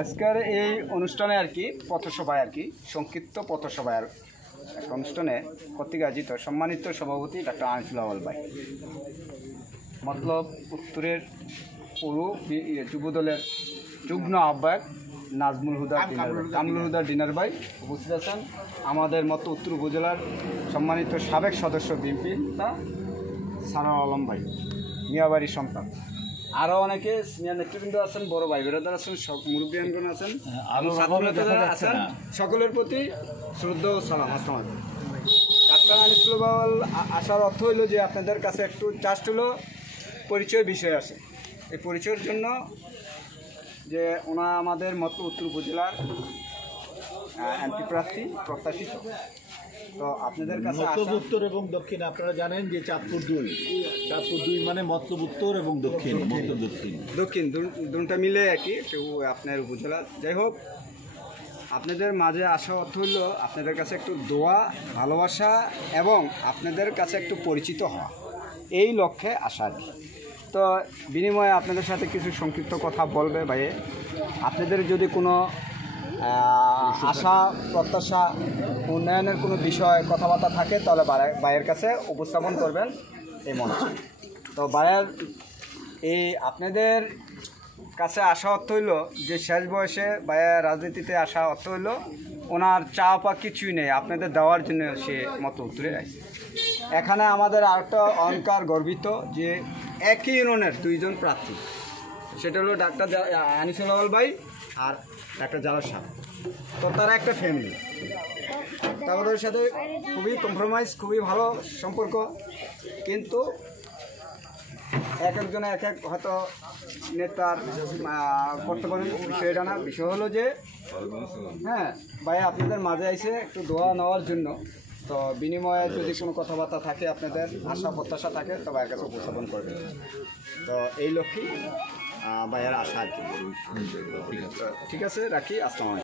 আজকের এই অনুষ্ঠানে আর কি পথসভায় আর কি সংক্ষিপ্ত পথসভায় এক অনুষ্ঠানে কর্তৃক আয়োজিত সম্মানিত সভাপতি ডাক্তার আনিসুল আউয়াল ভাই, মতলব উত্তরের পৌর যুবদলের যুগ্ম আহ্বায়ক নাজমুল হুদা ডিনার ভাই, কামরুল হুদা ডিনার ভাই উপস্থিত আছেন। আমাদের মতো উত্তর উপজেলার সম্মানিত সাবেক সদস্য বিএনপি সারোয়ার আলম ভাই, মিয়াবাড়ির সন্তান, আরও অনেকে সিনিয়র নেতৃবৃন্দ আছেন, বড় ভাই বেরাদার আছেন, মুরব্বীগণ আছেন, আছেন। সকলের প্রতি শ্রদ্ধা ও সালাম। আসসালামু আলাইকুম। ডাক্তার আনিসুল আউয়াল আসার অর্থ হইল যে আপনাদের কাছে একটু জাস্ট হলো পরিচয় বিষয় আছে। এই পরিচয়ের জন্য যে ওনা আমাদের মতো উত্তর উপজেলার এমপি প্রার্থী প্রত্যাশিত, তো আপনাদের কাছে মতলব উত্তর এবং দক্ষিণ আপনারা জানেন যে চাঁদপুর দুই মানে মতলব উত্তর এবং দক্ষিণ, দক্ষিণ দুটা মিলে একই একটু আপনার উপজেলা। যাই হোক, আপনাদের মাঝে আসা অর্থ হইল আপনাদের কাছে একটু দোয়া, ভালোবাসা এবং আপনাদের কাছে একটু পরিচিত হওয়া, এই লক্ষ্যে আসা আর কি। তো বিনিময়ে আপনাদের সাথে কিছু সংক্ষিপ্ত কথা বলবে ভাই। আপনাদের যদি কোনো আশা প্রত্যাশা উন্নয়নের কোনো বিষয় কথাবার্তা থাকে তাহলে ভাইয়ের কাছে উপস্থাপন করবেন এই মঞ্চে। তো ভাইয়ের এই আপনাদের কাছে আসা অর্থ হইল যে শেষ বয়সে ভাইয়ের রাজনীতিতে আসা অর্থ হইল ওনার চা পা কিছুই নেই, আপনাদের দেওয়ার জন্য সে মতো উত্তরে আসে। এখানে আমাদের আরেকটা অহংকার গর্বিত যে একই ইউনিয়নের দুইজন প্রার্থী, সেটা হলো ডাক্তার আনিসুল আউয়াল ভাই আর ডাক্তার জালাল সাহেব। তো তারা একটা ফ্যামিলি, তাদের সাথে খুবই কম্প্রোমাইজ, খুবই ভালো সম্পর্ক, কিন্তু এক একজনে এক এক হয়তো নেতার করতে পারেন। বিষয়টা না, বিষয় হলো যে হ্যাঁ ভাই আপনাদের মাঝে আইসে একটু দোয়া নেওয়ার জন্য। তো বিনিময়ে যদি কোনো কথাবার্তা থাকে, আপনাদের আশা প্রত্যাশা থাকে, তো ভাইয়ের কাছে উপস্থাপন করবেন। তো এই লক্ষ্যেই ভাইয়ের আশা আর কি। ঠিক আছে, রাখি। আসসালামু আলাইকুম।